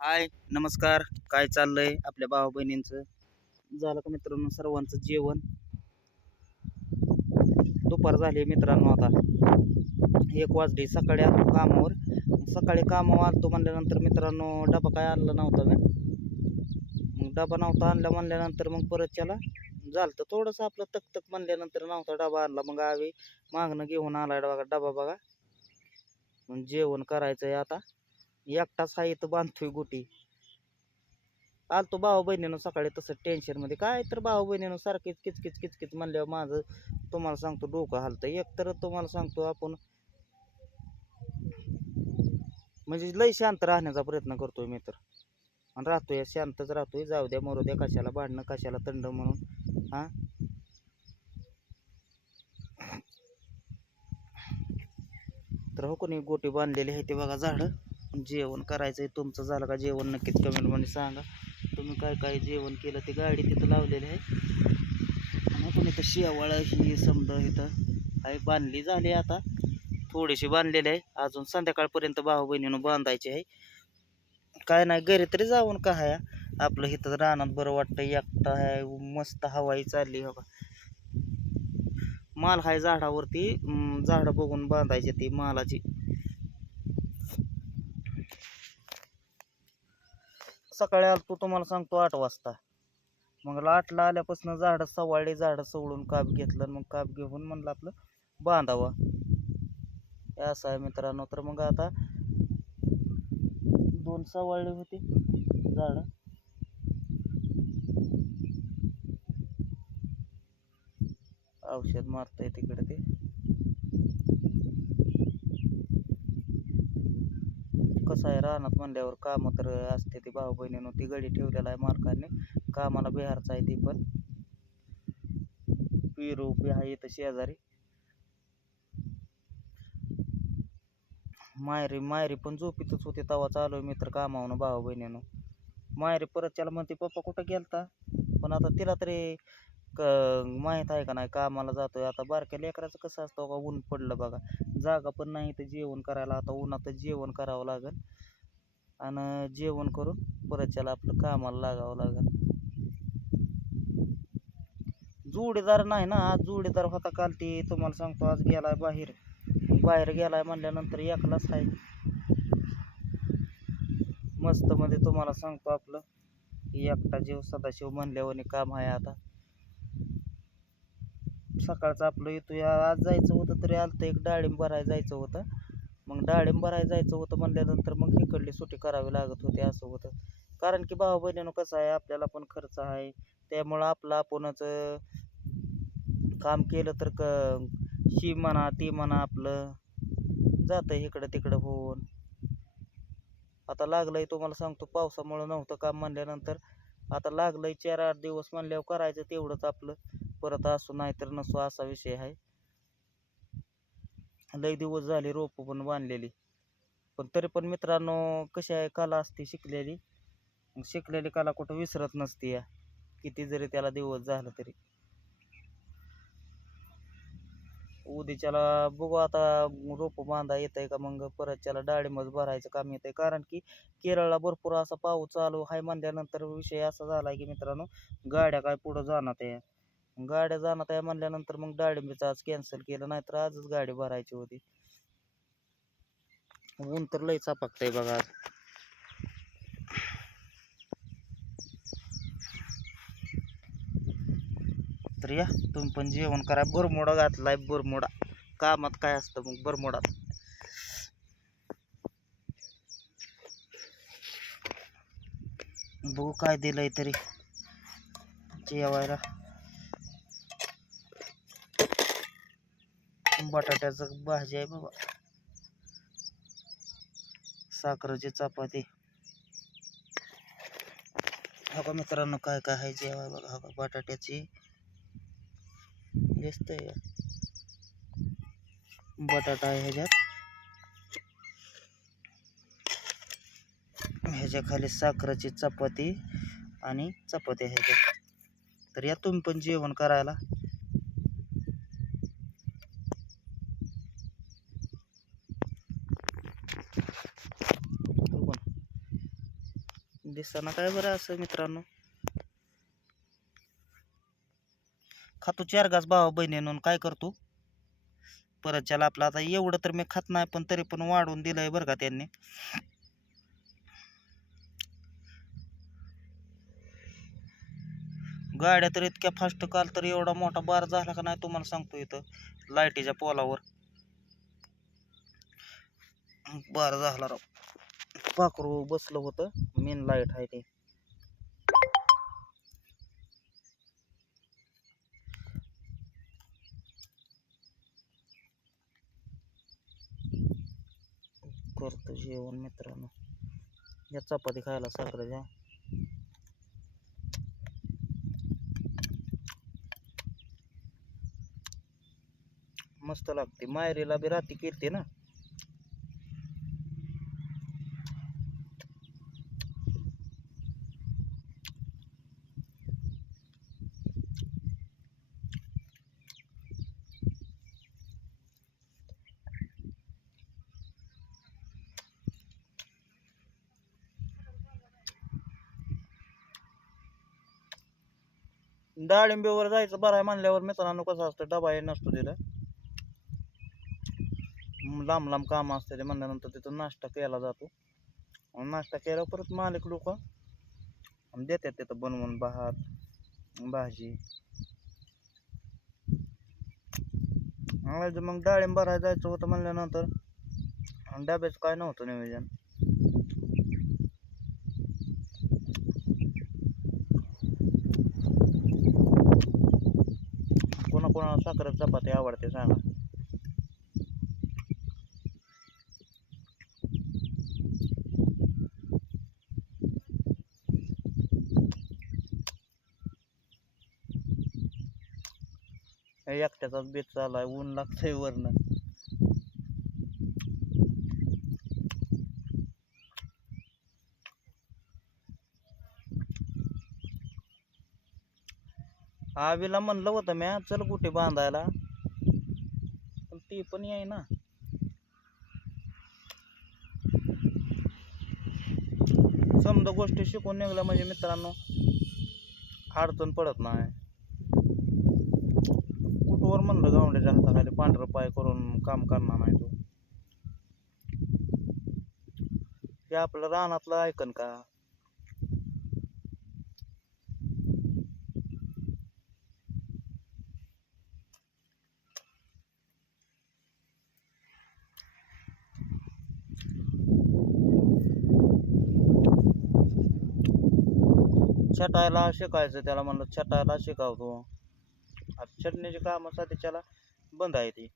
हाय नमस्कार. काय चाललंय आपल्या भावा बहिणींचं झालं का मित्रांनो सर्वांचं जेवण? दुपार झाली मित्रांनो आता. एक वाजली सकाळी आलो कामावर. सकाळी कामावर आलतो म्हणल्यानंतर मित्रांनो डबा काय आणला नव्हता मी मग डबा नव्हता आणला म्हणल्यानंतर मग परत त्याला झालं तर थोडंसं आपलं तक तक म्हणल्यानंतर नव्हता डबा आणला. मग आवी मागणं घेऊन आला बघा डबा बघा. मग जेवण करायचं आहे आता. एकटाच हा इथं बांधतोय गोटी. आलतो भाऊ बहिणीनं सकाळी तसं टेन्शनमध्ये काय तर भाऊ बहिणीनं सारखीच किचकिच किचकिच म्हणल्यावर माझं तुम्हाला सांगतो डोकं हालतं. एक तर तुम्हाला सांगतो आपण म्हणजे लय शांत राहण्याचा प्रयत्न करतोय मी तर. आणि राहतोय शांतच राहतोय. जाऊ द्या मरू द्या कशाला भांडणं कशाला थंड म्हणून. हां? तर हो कोणी गोटी बांधलेली आहे ते बघा झाडं. जेवण करायचं आहे तुमचं झालं का जेवण नक्कीच कमेंटमध्ये सांगा. तुम्ही काय काय जेवण केलं ते गाडी तिथं लावलेली आहे. आणि पण इथं शेवाळं ही समजा इथं आहे बांधली झाली आता. थोडीशी बांधलेली आहे. अजून संध्याकाळपर्यंत भाऊ बहिणीनं बांधायची आहे. काय नाही घरी तरी जाऊन का हाया आपलं इथं रानात बरं वाटतं एकटा आहे मस्त हवाई चालली हवा. माल हाय झाडावरती झाडं बघून बांधायची ती मालाची. सकाळी आलतो तुम्हाला सांगतो आठ वाजता. मग आठला आल्यापासून झाडं सवाळली झाडं सवळून काप घेतलं मग काप घेऊन म्हणलं आपलं बांधावं. असं आहे मित्रांनो. तर मग आता दोन सवाळली होती झाडं. औषध मारतंय तिकडे ते. कसं आहे रानात म्हणल्यावर कामं तर असते ती भाऊ बहिणीनं ती गडी ठेवलेला आहे मालकाने. कामाला बिहारचा आहे ती पण. पिरू बी आहे इथं शेजारी. मायरी मायरी पण झोपीतच होती तवा चालू आहे मित्र कामावनं भाऊ बहिणीनं मायरी परत त्याला म्हणते पप्पा कुठं गेलता? पण आता तिला तरी क माहीत आहे का नाही कामाला जातोय. आता बारक्या लेकराचं कसं असतं का ऊन पडलं बघा. जागा पण नाही तर जेवण करायला. आता उन्हात जेवण करावं लागेल. आणि जेवण करून परत त्याला आपलं कामाला लागावं लागेल. जोडीदार नाही ना आज जोडीदार होता काल ती. तुम्हाला सांगतो आज गेलाय बाहेर. बाहेर गेलाय म्हणल्यानंतर एकलाच आहे. मस्त मध्ये तुम्हाला सांगतो आपलं. एकटा जीव सदाशिव म्हणल्यावर काम आहे आता. सकाळचं आपलं येतो. आज जायचं होतं तरी आलं एक डाळिंब भरायला जायचं होतं. मग डाळिंब भरायला जायचं होतं म्हणल्यानंतर मग इकडली सुट्टी करावी लागत होती असं होतं. कारण की भाऊ बहिणीनं कसं आहे आपल्याला पण खर्च आहे. त्यामुळं आपलं आपणच काम केलं तर क शी म्हणा ती म्हणा आपलं जातं इकडं तिकडं होऊन. आता लागलंय तुम्हाला सांगतो पावसामुळं नव्हतं काम म्हणल्यानंतर. आता लागलंय चार आठ दिवस म्हणल्यावर करायचं तेवढंच आपलं. परत असो नाही तर नसू असा विषय आहे. लय दिवस झाले रोपं पण बांधलेली. पण तरी पण मित्रांनो कशी आहे कला असते शिकलेली. शिकलेली कला कुठं विसरत नसते या. किती जरी त्याला दिवस झालं तरी. उद्याच्याला बघू आता रोपं बांधा येत आहे का मग परत त्याला डाळिंबच भरायचं काम येत आहे कारण की केरळला भरपूर असा पाऊस चालू आहे म्हणल्यानंतर विषय असा झाला आहे की मित्रांनो गाड्या काय पुढं जाणार आहे गाड्या जाणार आहे म्हणल्यानंतर मग डाळिंबीचं आज कॅन्सल केलं नाहीतर आजच गाडी भरायची होती. ऊन तर लय चापाकतंय बघा आज. तर या तुम्ही पण जेवण करा. बरमोडा घातलाय बरमोडा. कामात काय असतं मग बरमोडात? बघू काय दिलंय तरी. जेवायला. बटाट्याचं भाजी आहे बाबा. साखरेची चपाती. हो का मित्रांनो काय काय आहे जेवाय बघा. हो का बटाट्याची दिसतंय बटाटा आहे ह्याच्यात. ह्याच्या खाली साखरेची चपाती आणि चपाती आहे ह्याच्यात. तर या तुम्ही पण जेवण करायला. दिसताना काय बरं असं मित्रांनो? खातो चार घास भावा बहिणीनं काय करतो परत ज्याला आपला. आता एवढं तर मी खात नाही पण तरी पण वाढवून दिलंय बरं का त्यांनी. गाड्या तर इतक्या फास्ट काल तर एवढा मोठा बार झाला का नाही तुम्हाला सांगतो इथं लाईटीच्या पोलावर. बार झाला राव. पाखरू बसलं होतं. मेन लाइट आहे ते. करतो जेवण मित्रांनो. या चपाती खायला साखरेच्या मस्त लागते. मायरीला बी राती किरते ना. डाळिंबीवर जायचं बरं आहे म्हणल्यावर मित्रांनो कसं असतं डबा हे नसतो तिथं. लांब लांब काम असते ते म्हणल्यानंतर तिथं नाश्ता केला जातो. नाश्ता केल्यावर परत मालिक लोक देतात तिथं बनवून भात भाजी. मग डाळिंब भरायला जायचं होतं म्हणल्यानंतर डब्याचं काय नव्हतं नियोजन कोणा कोणाला साखर चपाती आवडते सांगा. एकट्याचाच बेत चाललाय ऊन लागतंय वरनं. आवीला म्हणलं होतं म्या चल कुठे बांधायला. पण ती पण याय ना समजा गोष्टी शिकून निघल्या म्हणजे मित्रांनो अडचण पडत नाही. कुठवर म्हणलं गावंड्याच्या हाताखाली पांढरं पाय करून काम करणार नाही तो. हे आपलं रानातलं ऐकन का? छटायला शिकायचं त्याला म्हणलं छटायला शिकावतो आता छटणीची कामं सध्या त्याला बंद आहे ती.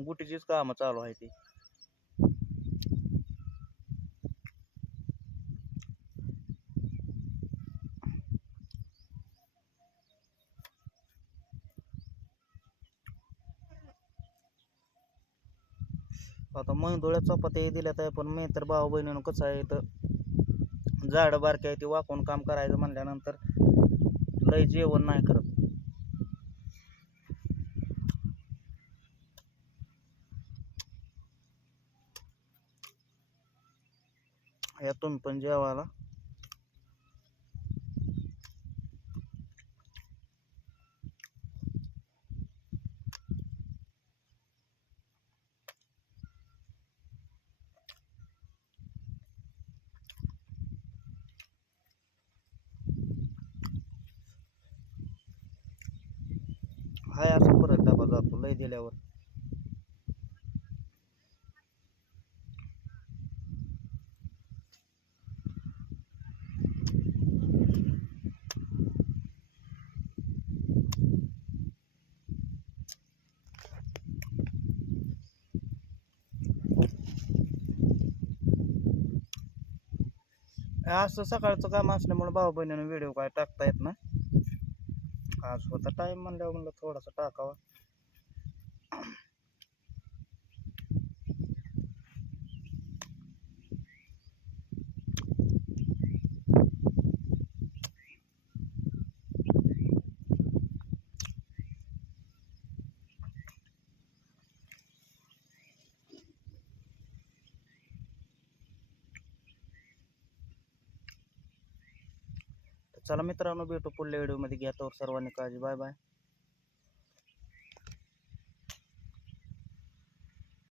गुटीचीच कामं चालू आहे ती. आता मैंदोळ्या चपात्या दिल्यात आहे पण मी तर भाऊ बहिणीनं कसं आहे तर झाडं बारकी आहे ती वाकून काम करायचं म्हणल्यानंतर लय जेवण नाही करत. यातून पण जेवायला हाय असं परत डबा जातो लय दिल्यावर. असं सकाळचं काम असल्यामुळे भाऊ बहिणीनं व्हिडिओ काय टाकता येत ना आज होता टाईम म्हणल्यावर म्हणलं थोडासा टाकावा. चला मित्रांनो भेटू पुढल्या व्हिडिओमध्ये घ्या तर सर्वांनी काळजी. Bye bye